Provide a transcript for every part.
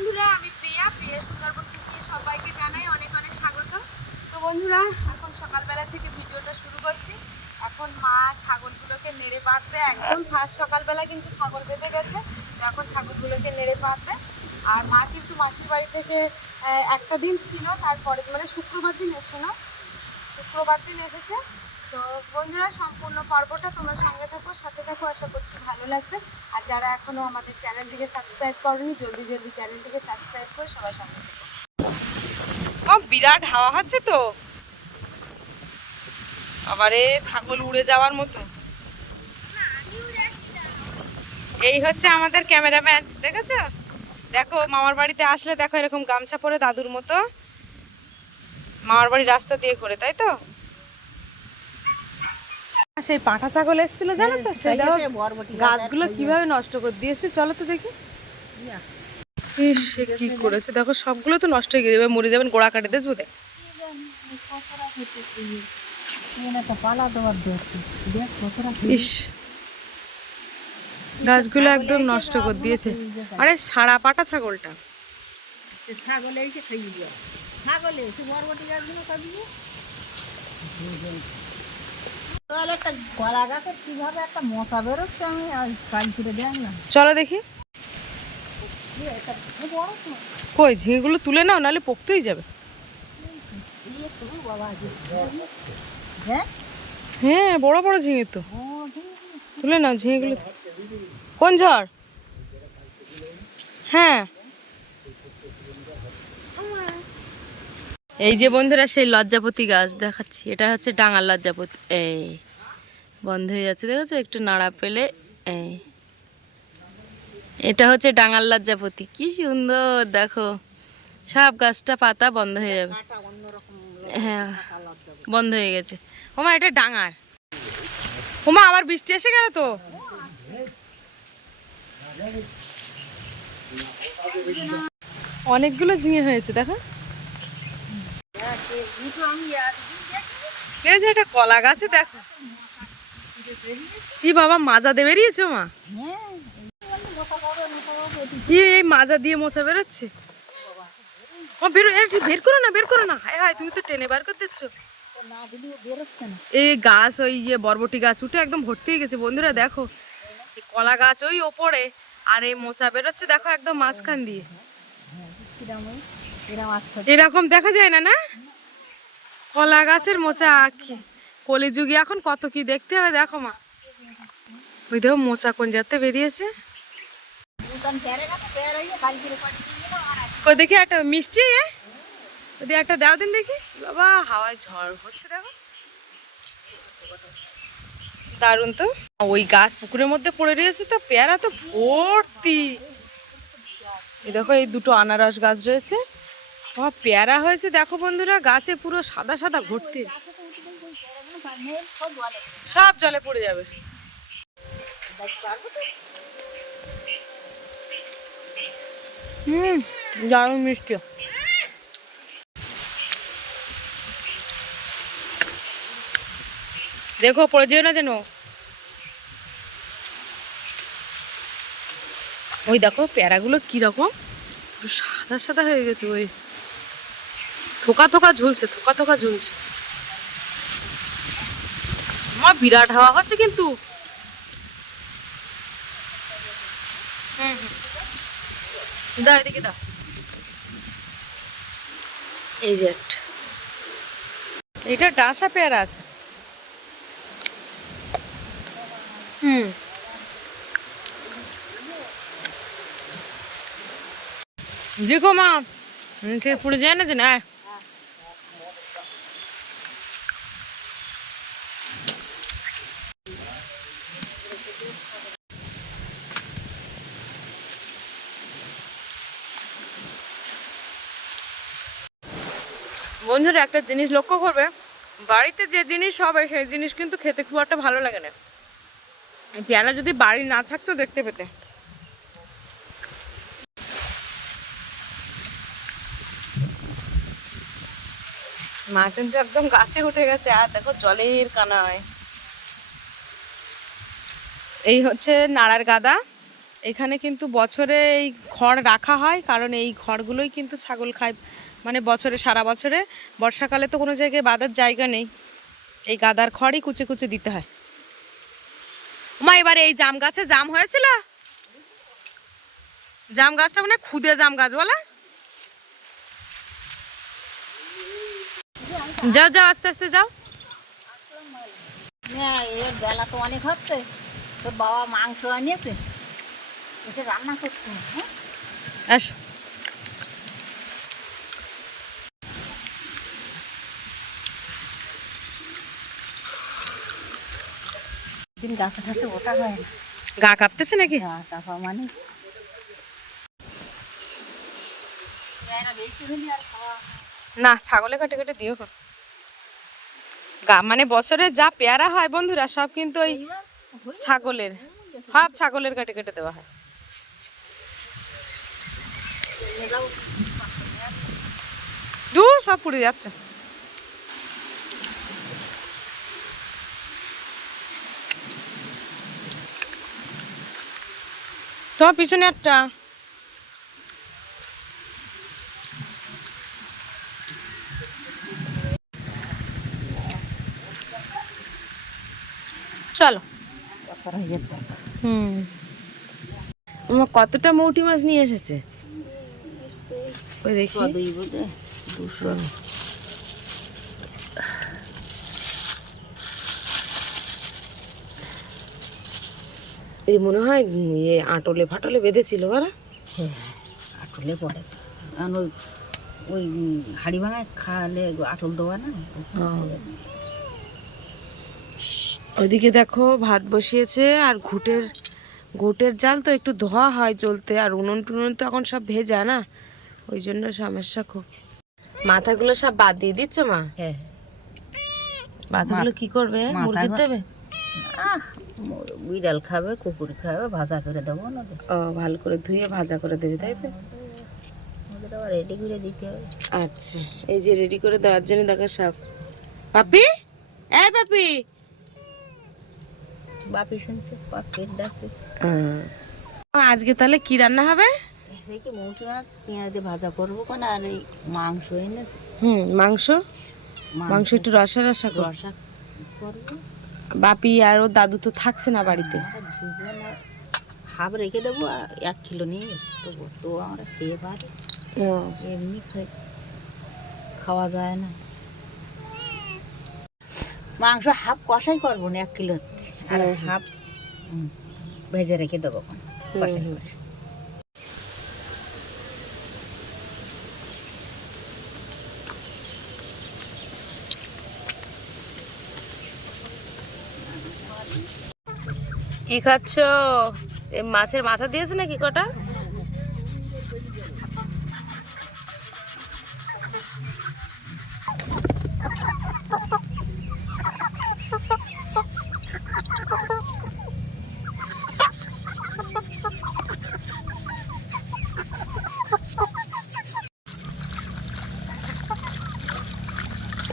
বন্ধুরা, আমি প্রিয়া। প্রিয়া সুন্দরবন থেকে সবাইকে জানাই অনেক অনেক স্বাগত। তো বন্ধুরা, এখন সকালবেলা থেকে ভিডিওটা শুরু করছি। এখন মা ছাগলগুলোকে নেড়ে বাঁধবে একদম ফার্স্ট সকালবেলা কিন্তু ছাগল বেঁধে গেছে। তো এখন ছাগলগুলোকে নেড়ে বাঁধবে আর মা কিন্তু মাসির বাড়ি থেকে একটা দিন ছিল, তারপরে মানে শুক্রবার দিন এসে না শুক্রবার দিন এসেছে। তো বন্ধুরা, সম্পূর্ণ পর্বটা তোমার সঙ্গে থাকো, সাথে থাকো, আশা করছি ভালো লাগবে। আর যারা এখনও আমাদের চ্যানেলটিকে সাবস্ক্রাইব করনি, জলদি জলদি চ্যানেলটিকে সাবস্ক্রাইব করে সবার সঙ্গে থাকো। বিরাট হাওয়া হচ্ছে তো। আবারে ছাগল উড়ে যাওয়ার মতো। এই হচ্ছে আমাদের ক্যামেরাম্যান, দেখেছ? দেখো, মামার বাড়িতে আসলে দেখো এরকম গামছা পরে দাদুর মতো। মামার বাড়ি রাস্তা দিয়ে করে তাই তো? সেই পাঁঠা ছাগল এসেছিল জানো তো? সেটা গাছগুলো কীভাবে নষ্ট করে দিয়েছে চলো তো দেখি। ইস, সে কি করেছে? দেখো সবগুলো তো নষ্ট হয়ে গেছে। মরে যাবেন গোড়া কাটে দেশ বোধে ইস গাছগুলো একদম নষ্ট করে দিয়েছে। আরে সারা পাটা ছাগলটা। ছাগলে এসে খাইয়ে দেওয়া ছাগলে বরবটি গাছগুলো খাবি একটা একটা মশা বেরোচ্ছে আমি কাল চলো দেখি। কই ঝিঙেগুলো তুলে নাও, নাহলে পোক্তই যাবে। হ্যাঁ বড় বড় ঝিঙে তো। তুলে নাও ঝিঙেগুলো কোন ঝড়? হ্যাঁ। এই যে বন্ধুরা, সেই লজ্জাপতি গাছ দেখাচ্ছি। এটা হচ্ছে ডাঙার লজ্জাপতি। এই, বন্ধ হয়ে যাচ্ছে, দেখেছ? একটু নাড়া পেলে, এই। এটা হচ্ছে ডাঙার লজ্জাপতি। কি সুন্দর, দেখো। সব গাছটা পাতা বন্ধ হয়ে যাবে। হ্যাঁ বন্ধ হয়ে গেছে। ওমা, এটা ডাঙার। ওমা আবার বৃষ্টি এসে গেল তো? অনেকগুলো ঝিঙে হয়েছে, দেখো। এটা দেখো। কি বাবা, মাজা দিয়ে মা? এই মাজা দিয়ে মোছা বেরোচ্ছে? ও, বেরো করো না, বের করো না। হায় তুমি তো টেনে করে দিচ্ছ। এই গাছ, ওই ইয়ে বরবটি গাছ উঠে একদম ভর্তি হয়ে গেছে। বন্ধুরা, দেখো। কলা গাছ ওই ওপরে, আর এই মোচা বেরোচ্ছে, দেখো একদম মাঝখান দিয়ে। এরকম দেখা যায় না না? কলা গাছের মোচা কি- কলিযুগে এখন কত কি দেখতে হবে, দেখো মা। ওই দেখো মোচা কোন যাতে বেরিয়েছে। দেখি একটা মিষ্টি, এ? ওদি একটা দাও দিন দেখি। বাবা, হাওয়ায় ঝড় হচ্ছে, দেখো। দারুণ তো। ওই গাছ পুকুরের মধ্যে পড়ে রয়েছে তো, পেয়ারা তো ভর্তি। দেখো এই দুটো আনারস গাছ রয়েছে। আমার পেয়ারা হয়েছে, দেখো বন্ধুরা, গাছে পুরো সাদা সাদা ভর্তি। সব জলে পড়ে যাবে। হুম, দারুণ মিষ্টি। দেখো, পড়ে যেও না যেন। ওই দেখো, প্যারাগুলো কীরকম? সাদা সাদা হয়ে গেছে, ওই। থোকা থোকা ঝুলছে, থোকা থোকা ঝুলছে। আমার বিরাট হাওয়া হচ্ছে কিন্তু। হুম হুম। দাও এদিকে দাও। এই যে এটা ডাসা পেয়ারা আছে। হুম। দেখো মা পড়ে যায় না যে না বন্ধুরা, একটা জিনিস লক্ষ্য করবে, বাড়িতে যে জিনিস হবে, সেই জিনিস কিন্তু খেতে খুব একটা ভালো লাগে না। পেয়ারা যদি বাড়ি না থাকতো দেখতে পেতে। মা কিন্তু একদম গাছে উঠে গেছে, আর দেখো জলের কানায়। এই হচ্ছে নাড়ার গাদা। এখানে কিন্তু বছরে এই খড় রাখা হয়, কারণ এই খড়গুলোই কিন্তু ছাগল খায়। মানে বছরে সারা বছরে। বর্ষাকালে তো কোনো জায়গায় বাঁধার জায়গা নেই। এই গাদার খড়ই কুচে কুচে দিতে হয়। মা এবারে এই জাম গাছে জাম হয়েছিল? জাম গাছটা মানে খুদে জাম গাছ বলা। যাও যাও আস্তে আস্তে যাও। হ্যাঁ এর বেলা তো অনেক হচ্ছে। তোর বাবা মাংস আনিয়েছে। রান্না করতে হ্যাঁ? আসো দিন গাছে ঠাছে ওটা হয় না। গা কাঁপতেছে নাকি? হ্যাঁ তারপর মানে? না ছাগলে কাটে কেটে দিও গো। গা মানে বছরে যা পেয়ারা হয় বন্ধুরা সব কিন্তু ওই ছাগলের সব ছাগলের কাটে কেটে দেওয়া হয়। নিয়ে দু সব পুড়ে যাচ্ছে। তোমার পিছনে একটা। চলো। হুম। আমার কতটা মৌটি মাছ নিয়ে এসেছে। ওই দেখি। দুশো। এই মনে হয় ইয়ে আটলে ফাটলে বেঁধেছিল বলা হ্যাঁ আটলে পড়ে। কারণ ওই ওই হাড়ি ভাঙায় খালে আটল দেওয়া না ওইদিকে দেখো ভাত বসিয়েছে আর ঘুটের ঘুটের জাল তো একটু ধোয়া হয় চলতে আর উনুন টুনুন তো এখন সব ভেজা না ওই জন্য সমস্যা খুব। মাথাগুলো সব বাদ দিয়ে দিচ্ছ মা? হ্যাঁ। মাথাগুলো কি করবে? ঘ- দেবে? আহ বিড়াল খাবে কুকুর খাবে ভাজা করে দেবো না ও ভালো করে ধুয়ে ভাজা করে দেবে তাই তো? রেডি করে দিতে হবে। আচ্ছা এই যে রেডি করে দেওয়ার জন্য দেখো সব। পাপি এই পাপি বাপি শুনছে বাপির ডাকছে আজকে তাহলে কি রান্না হবে? দেখি মৌসুমি মাছ পেঁয়াজ ভাজা করব কেন? আর এই মাংস এনেছে। হুম মাংস? মাংস। একটু রসা রসা রসা করব। বাপি আর ওর দাদু তো থাকছে না বাড়িতে। হাফ রেখে দেবো এক কিলো নিয়ে দেবো। তো আমরা খেয়ে পারি এমনি খাওয়া যায় না। মাংস হাফ কষাই করব না এক কিলো। আর হুম, হুম। হাফ ভেজে রেখে দেবো কষাই করে কি খাচ্ছ? মাছের মাথা দিয়েছে নাকি কটা?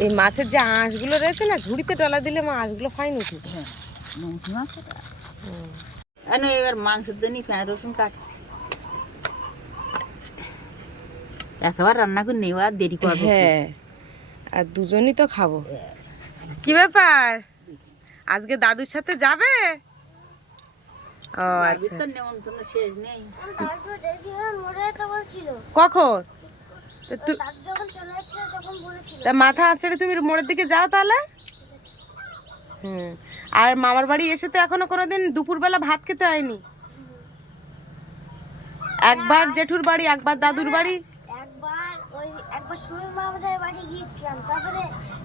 এই মাছের যে আঁশগুলো রয়েছে না, ঝুড়িতে ডলা দিলে মা আঁশগুলো ফাইন উঠেছে হ্যাঁ কেন এবার মাংসের জন্য পেঁয়াজ রসুন কাটছি। একবার রান্না করে নেওয়া আর দেরি করব হ্যাঁ আর দুজনই তো খাব। কি ব্যাপার? আজকে দাদুর সাথে যাবে? ও আচ্ছা তো নেমন্তন্ন শেষ নেই। কখন? তা তু- তা মাথা আছড়ে তুমি মোড়ের দিকে যাও তাহলে? হুম। আর মামার বাড়ি এসে তো এখনও কোনোদিন দুপুরবেলা ভাত খেতে হয়নি। একবার জেঠুর বাড়ি একবার দাদুর বাড়ি।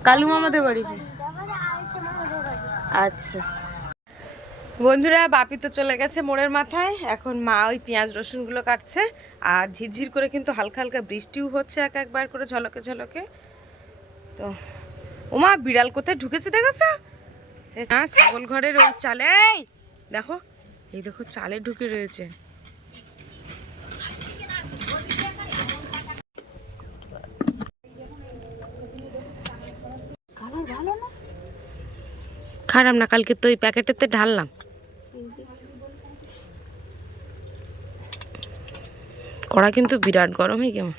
কালু মামাদের বাড়ি। মামাদের বাড়ি। আচ্ছা। বন্ধুরা বাপি তো চলে গেছে মোড়ের মাথায়। এখন মা ওই পেঁয়াজ রসুনগুলো কাটছে আর ঝিরঝির করে কিন্তু হালকা হালকা বৃষ্টিও হচ্ছে এক একবার করে ঝলকে ঝলকে। তো ওমা বিড়াল কোথায় ঢুকেছে দেখেছ? হ্যাঁ ছাগল ঘরের ওই চালে দেখো এই দেখো চালে ঢুকে রয়েছে। খারাপ না কালকে তো ওই প্যাকেটেতে ঢাললাম। কড়া কিন্তু বিরাট গরম হয়ে কেমন?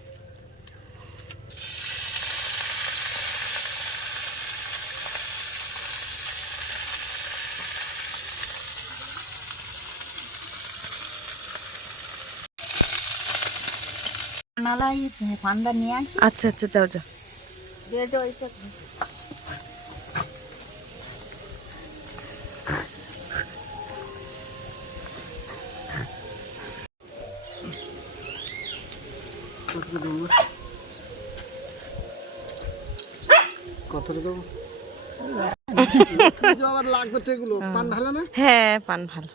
পান্ডা নিয়ে আসি। আচ্ছা আচ্ছা যাও যাও। কত আবার লাগবে তো এগুলো পান ভালো না হ্যাঁ পান ভালো।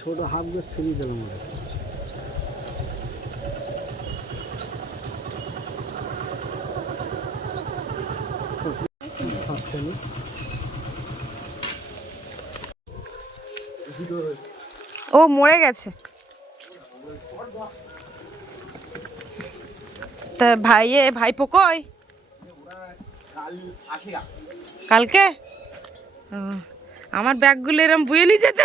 ছোট হাফ গ্যাস ফ্রি দিলাম ও, মরে গেছে। তা ভাইয়ে ভাই পোকই কালকে? আমার ব্যাগগুলো এরম বুয়ে নিয়ে যেতে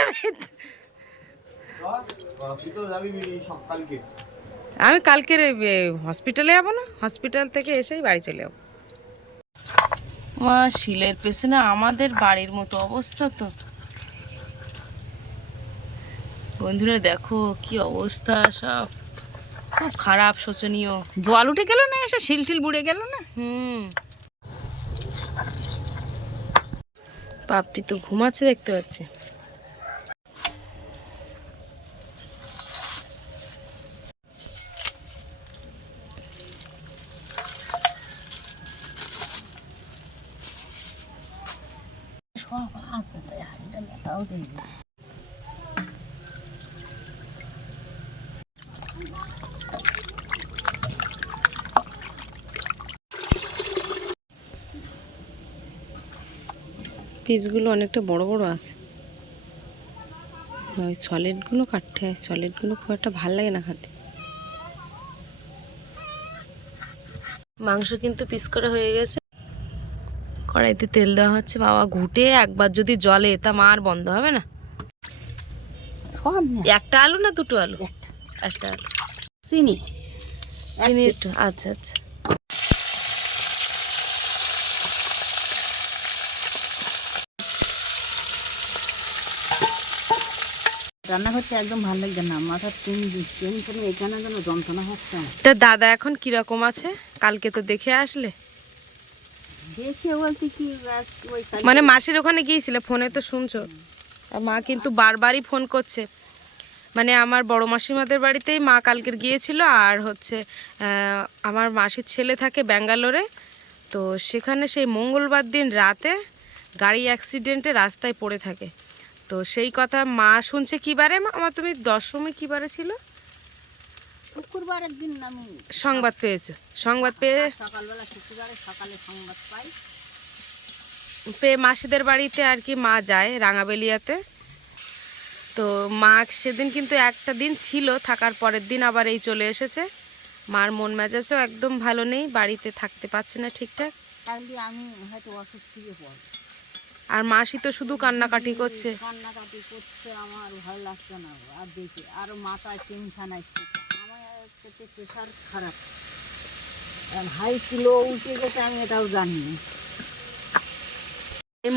আমি কালকের হসপিটালে যাব না? হসপিটাল থেকে এসেই বাড়ি চলে যাব। শিলের পেছনে আমাদের বাড়ির মতো অবস্থা তো। বন্ধুরা দেখো কি অবস্থা সব। খুব খারাপ শোচনীয়। জল উঠে গেল না এসে? শিল টিল বুড়ে গেল না? হুম। পাপ্পি তো ঘুমাচ্ছে দেখতে পাচ্ছি। পিসগুলো অনেকটা বড় বড় আছে। ওই সলিডগুলো কাটতে হয়। সলিডগুলো খুব একটা ভালো লাগে না খেতে। মাংস কিন্তু পিস করা হয়ে গেছে। কড়াইতে তেল দেওয়া হচ্ছে। বাবা ঘুটে একবার যদি জলে তা মা আর বন্ধ হবে না? একটা আলু না দুটো আলু? একটা। একটা আলু। চিনি। চিনি একটু। আচ্ছা আচ্ছা। একদম ভালো লাগছে না। মাথার টেনশনে এখানে যেন যন্ত্রণা হচ্ছে। তা দাদা এখন কীরকম আছে? কালকে তো দেখে আসলে? মানে মাসির ওখানে গিয়েছিলে? ফোনে তো শুনছো? মা কিন্তু বারবারই ফোন করছে। মানে আমার বড় মাসিমাদের বাড়িতেই মা কালকের গিয়েছিল আর হচ্ছে আমার মাসির ছেলে থাকে ব্যাঙ্গালোরে। তো সেখানে সেই মঙ্গলবার দিন রাতে গাড়ি অ্যাক্সিডেন্টে রাস্তায় পড়ে থাকে। তো সেই কথা মা শুনছে কী বারে মা আমার তুমি দশমী কী বারে ছিল? শুক্রবারের দিন আমি সংবাদ পেয়েছ। সংবাদ পেয়ে সকালবেলা শুক্রবারে সকালে সংবাদ পাই। পেয়ে মাসিদের বাড়িতে আর কি মা যায় রাঙাবেলিয়াতে। তো মা সেদিন কিন্তু একটা দিন ছিল থাকার পরের দিন আবার এই চলে এসেছে। মার মন মেজাজও একদম ভালো নেই বাড়িতে থাকতে পারছে না ঠিকঠাক। আমি হয়তো অসুস্থ হয়ে আর মাসি তো শুধু কান্নাকাটি করছে। কান্নাকাটি করছে আমার ভালো লাগছে না আর দেখি আর মাথায় টেনশন আসছে। আমার প্রেশার খারাপ। হাই কিলো উঠে গেছে আমি এটাও জানি না। এই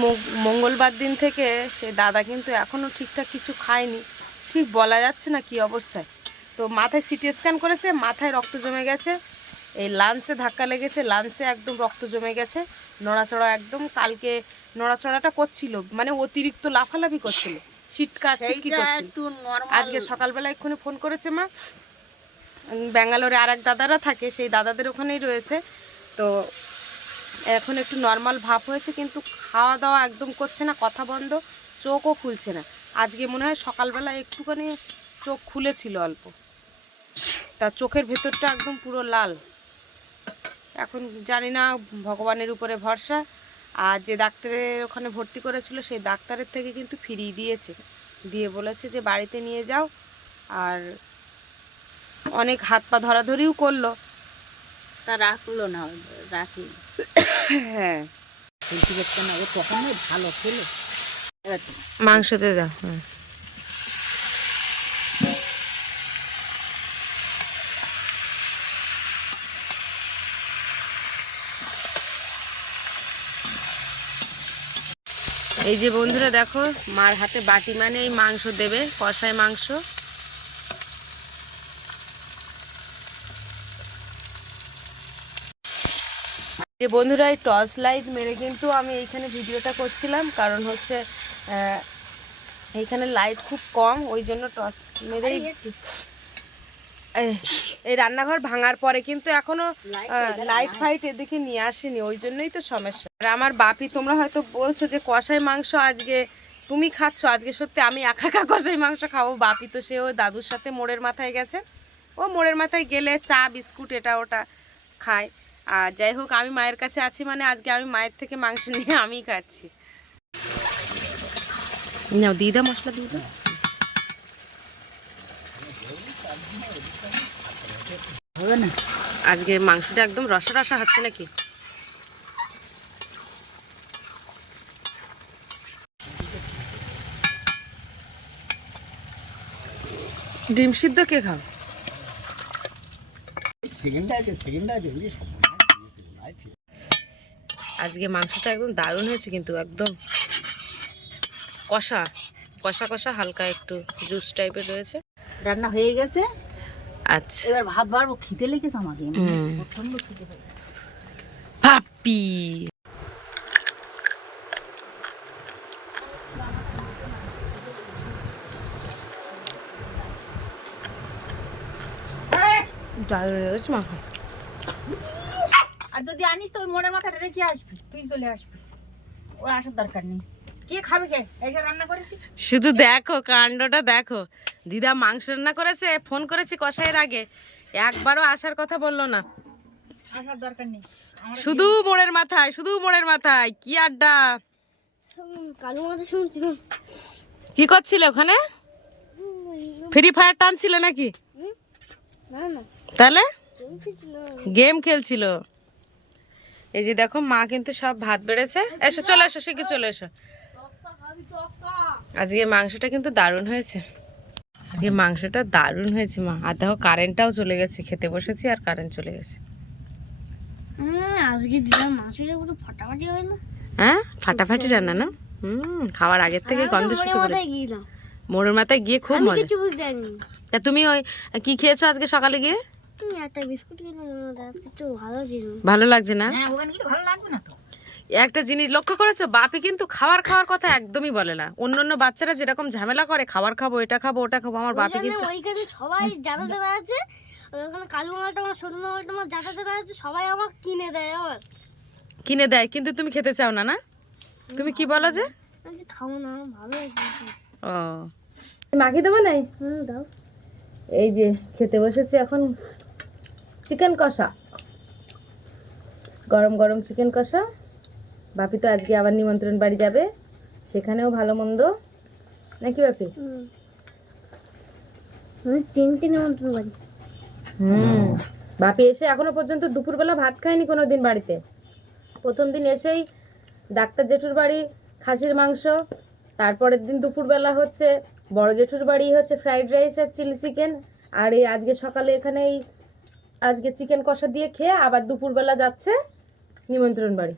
মঙ্গলবার দিন থেকে সে দাদা কিন্তু এখনও ঠিকঠাক কিছু খায়নি। ঠিক বলা যাচ্ছে না কি অবস্থায়। তো মাথায় সিটি স্ক্যান করেছে মাথায় রক্ত জমে গেছে। এই লাঞ্চে ধাক্কা লেগেছে লাঞ্চে একদম রক্ত জমে গেছে নড়াচড়া একদম কালকে নড়াচড়াটা করছিল মানে অতিরিক্ত লাফালাফি করছিল ছিটকা ছিটকি সেইটা করছিল। একটু আজকে সকালবেলা এক্ষুনি ফোন করেছে মা। ব্যাঙ্গালোরে আর এক দাদারা থাকে সেই দাদাদের ওখানেই রয়েছে। তো এখন একটু নর্মাল ভাব হয়েছে কিন্তু খাওয়া দাওয়া একদম করছে না কথা বন্ধ চোখও খুলছে না। আজকে মনে হয় সকালবেলা একটুখানি চোখ খুলেছিল অল্প। তার চোখের ভেতরটা একদম পুরো লাল। এখন জানি না ভগবানের উপরে ভরসা। আর যে ডাক্তারের ওখানে ভর্তি করেছিল সেই ডাক্তারের থেকে কিন্তু ফিরিয়ে দিয়েছে। দিয়ে বলেছে যে বাড়িতে নিয়ে যাও। আর অনেক হাত পা ধরাধরিও করল। তা রাখল না রাখি। হ্যাঁ। ভালো ছিল মাংসতে যাও হ্যাঁ এই যে বন্ধুরা দেখো মার হাতে বাটি মানে এই মাংস দেবে কষায় মাংস। যে বন্ধুরা এই টর্চ লাইট মেরে কিন্তু আমি এইখানে ভিডিওটা করছিলাম কারণ হচ্ছে এইখানে লাইট খুব কম ওই জন্য টর্চ মেরেই এই- রান্নাঘর ভাঙার পরে কিন্তু এখনও লাইট ফাইট এদিকে নিয়ে আসেনি ওই জন্যই তো সমস্যা। আর আমার বাপি তোমরা হয়তো বলছো যে কষাই মাংস আজকে তুমি খাচ্ছ আজকে সত্যি আমি একা একা কষাই মাংস খাব বাপি তো সে ওই দাদুর সাথে মোড়ের মাথায় গেছে। ও মোড়ের মাথায় গেলে চা বিস্কুট এটা ওটা খায়। আর যাই হোক আমি মায়ের কাছে আছি মানে আজকে আমি মায়ের থেকে মাংস নিয়ে আমিই খাচ্ছি। নাও দিদা মশলা দিদা হবে না? আজকে মাংসটা একদম রসা রসা হচ্ছে নাকি? ডিম সিদ্ধ কে খাও? আজকে মাংসটা একদম দারুণ হয়েছে কিন্তু একদম কষা কষা কষা হালকা একটু জুস টাইপের রয়েছে। রান্না হয়ে গেছে। আচ্ছা। এবার ভাত বাড়বো খিদে লেগেছে আমাকে। প্রচণ্ড খিদে পেয়েছে। পাপি আর যদি আনিস তো ওই মোড়ের মাথায় রেখে আসবি। তুই চলে আসবি। ওর আসার দরকার নেই। কে খাবে কে? এইটা রান্না করেছি। শুধু দেখো কাণ্ডটা দেখো। দিদা মাংস রান্না করেছে ফোন করেছি কষাইয়ের আগে। একবারও আসার কথা বলল না। দরকার নেই। শুধু মোড়ের মাথায় শুধু মোড়ের মাথায় কি আড্ডা? কি করছিলে ওখানে? ফ্রি ফায়ার টানছিল নাকি? না না। তাহলে? গেম খেলছিল। এই যে দেখো মা কিন্তু সব ভাত বেড়েছে। এসো চলে এসো শিখে চলে এসো। আজকে মাংসটা কিন্তু দারুণ হয়েছে। আজকে মাংসটা দারুণ হয়েছে মা। আর দেখো কারেন্টটাও চলে গেছে। খেতে বসেছি আর কারেন্ট চলে গেছে। আজকে দিলাম। মাছটা পুরো ফাটাফাটি হয় না। হ্যাঁ? ফাটাফাটি রান্না না? হুম খাওয়ার আগের থেকে গন্ধ শুকে পড়ে মোড়ের মাথায় গিয়ে খুব মজা। কিছু বুঝতে পারিনি। তা তুমি ওই কি খেয়েছো আজকে সকালে গিয়ে? একটা বিস্কুট ভালো ছিল। ভালো লাগছে না? হ্যাঁ ওখানে ভালো লাগবে না তো। একটা জিনিস লক্ষ্য করেছ? বাপি কিন্তু খাবার খাওয়ার কথা একদমই বলে না। অন্য অন্য বাচ্চারা যেরকম ঝামেলা করে খাবার খাব এটা খাব ওটা খাব আমার বাপি কিন্তু ওইখানে সবাই যারা আছে ওখানে কালু আমার ছোট মালাটা আমার যারা আছে সবাই আমার কিনে দেয় আমার। কিনে দেয় কিন্তু তুমি খেতে চাও না না? তুমি কি বলো যে? খাব না ভালো ও। মাখি দেবো নাই? দাও। এই যে খেতে বসেছি এখন চিকেন কষা। গরম গরম চিকেন কষা। বাপি তো আজকে আবার নিমন্ত্রণ বাড়ি যাবে সেখানেও ভালো মন্দ। নাকি বাপি? হুম তিনটে নিমন্ত্রণ করি হুম বাপি এসে এখনও পর্যন্ত দুপুরবেলা ভাত খায়নি কোনো দিন বাড়িতে। প্রথম দিন এসেই ডাক্তার জেঠুর বাড়ি খাসির মাংস তারপরের দিন দুপুরবেলা হচ্ছে বড় জেঠুর বাড়ি হচ্ছে ফ্রাইড রাইস আর চিলি চিকেন। আর এই আজকে সকালে এখানে এই আজকে চিকেন কষা দিয়ে খেয়ে আবার দুপুরবেলা যাচ্ছে নিমন্ত্রণ বাড়ি।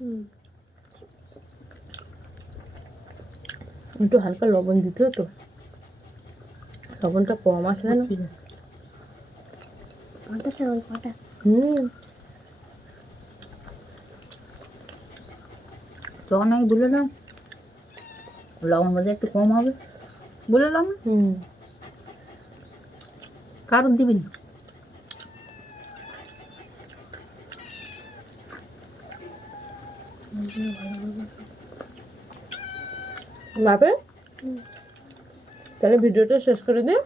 একটু হালকা লবণ দিতে হতো। লবণটা কম আসলে না ঠিক আছে। হুম। তখন আমি বললাম লবণ বাজার একটু কম হবে। বললাম হুম। কারণ দিবি না। বাপে তাহলে ভিডিওটা শেষ করে দিই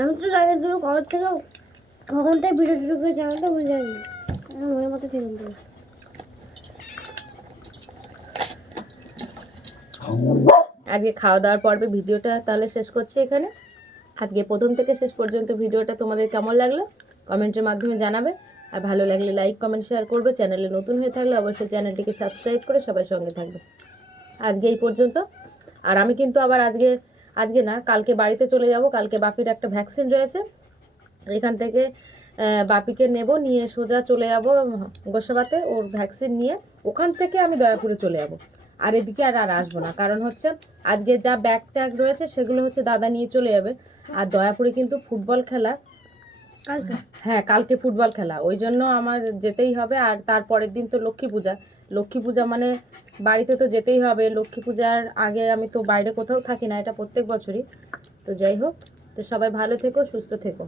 আমি তো জানি তুমি কবে থেকে কখন থেকে ভিডিও শুরু করে জানাটা বুঝে জানি আমার মনের মতো থেকে আজকে খাওয়া দাওয়ার পর্বে ভিডিওটা তাহলে শেষ করছি এখানে। আজকে প্রথম থেকে শেষ পর্যন্ত ভিডিওটা তোমাদের কেমন লাগল? কমেন্টের মাধ্যমে জানাবে। আর ভালো লাগলে লাইক কমেন্ট শেয়ার করবে। চ্যানেলে নতুন হয়ে থাকলে অবশ্যই চ্যানেলটিকে সাবস্ক্রাইব করে সবাই সঙ্গে থাকবে। আজকে এই পর্যন্ত। আর আমি কিন্তু আবার আজকে আজকে না, কালকে বাড়িতে চলে যাব। কালকে বাপির একটা ভ্যাকসিন রয়েছে। এখান থেকে বাপিকে নেব, নিয়ে সোজা চলে যাব গোসাবাতে ওর ভ্যাকসিন নিয়ে। ওখান থেকে আমি দয়াপুরে চলে যাব। আর এদিকে আর আর আসব না। কারণ হচ্ছে, আজকে যা ব্যাগ ট্যাগ রয়েছে, সেগুলো হচ্ছে দাদা নিয়ে চলে যাবে। আর দয়াপুরে কিন্তু ফুটবল খেলা। হ্যাঁ কালকে ফুটবল খেলা। ওই জন্য আমার যেতেই হবে, আর তারপরের দিন তো লক্ষ্মী পূজা। লক্ষ্মী পূজা মানে বাড়িতে তো যেতেই হবে। লক্ষ্মী পূজার আগে আমি তো বাইরে কোথাও থাকি না, এটা প্রত্যেক বছরই। তো যাই হোক, তো সবাই ভালো থেকো, সুস্থ থেকো।